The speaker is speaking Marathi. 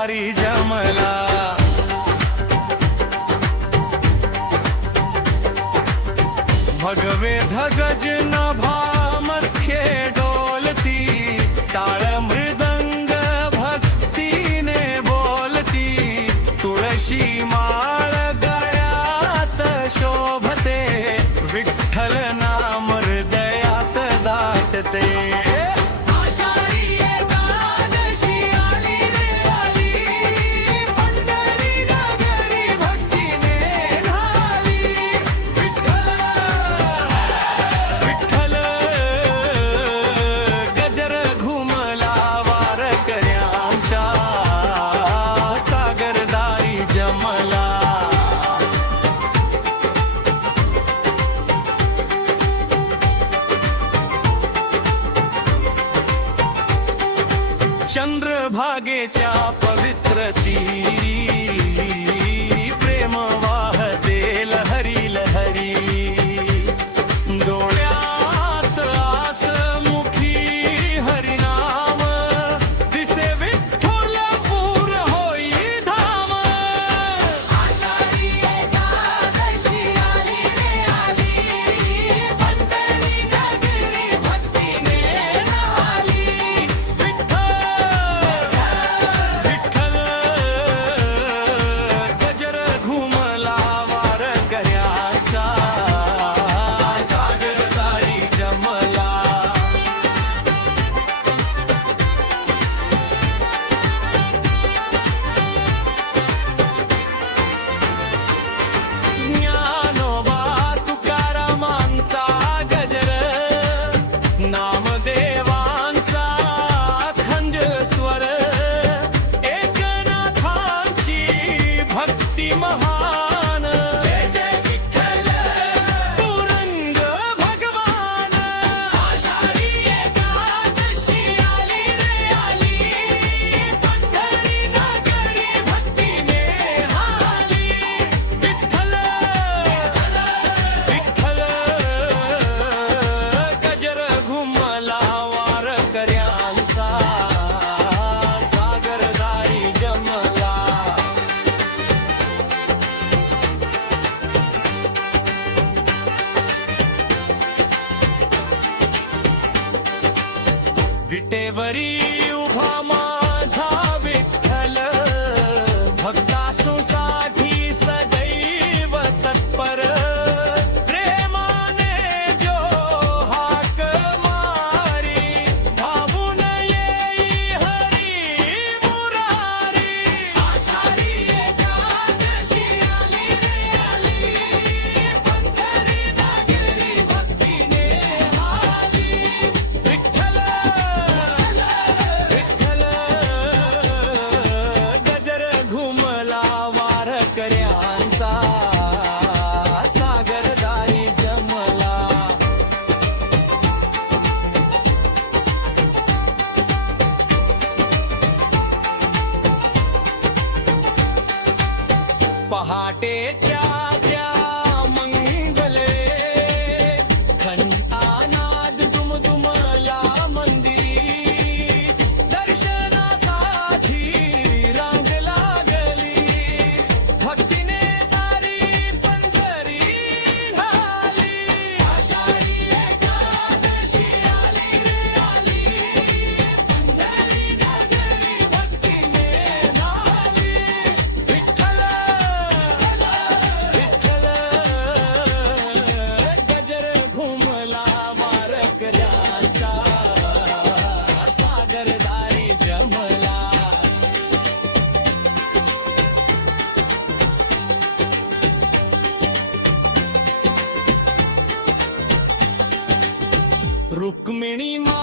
दारी जमला. भगवे धगज नभामध्ये डोलती, टाळ मृदंग भक्तीने बोलती. तुळशी माळ गळ्यात शोभते, विठ्ठल नाम हृदयात दाटते. चंद्रभागेच्या पवित्र तीरी, प्रेम वाहते लहरी लहरी. डोळ्यात आस, मुखी हरिनाम, दिसे विठ्ठल पूर होई धाम. आषाढी एकादशी आली रे आली, पंढरी नगरी भक्तीने न्हाली. गजर घुमला वारकऱ्याचा, सागर दारी जमला. ज्ञानोबा तुकारामांचा गजर, नामदेवांचा खंज स्वर. एकनाथांची भक्ती महान, जय जय विठ्ठल, तुरंग भगवान. आषाढी एकादशी आली रे आली, पंढरी नगरी भक्तीने न्हाली. विठ्ठल विठ्ठल, गजर घुमला वारकऱ्यांचा, सागर दारी जमला. विटेवरी उभा माझा विठ्ठल, भक्तासूसाठी सदैव तत्पर. प्रेमाने जो हाक मारी, धावून येई हरी मुरारी. आषाढी एकादशी आली रे आली, पंढरी नगरी भक्तीने न्हाली. विठ्ठल विठ्ठल, गजर घुमला वारकऱ्यांचा, सागर दारी जमला. पहाटेच्या त्या मंगले, घंटानाद दुमदुमला मंदिरी. दर्शनासाठी रांग लागली, भक्तीने सारी पंढरी न्हाली. आषाढी एकादशी आली रे आली, पंढरी नगरी भक्तीने न्हाली. विठ्ठल विठ्ठल, गजर घुमला वारकऱ्यांचा, सागर दारी जमला. रुक्मिणी मा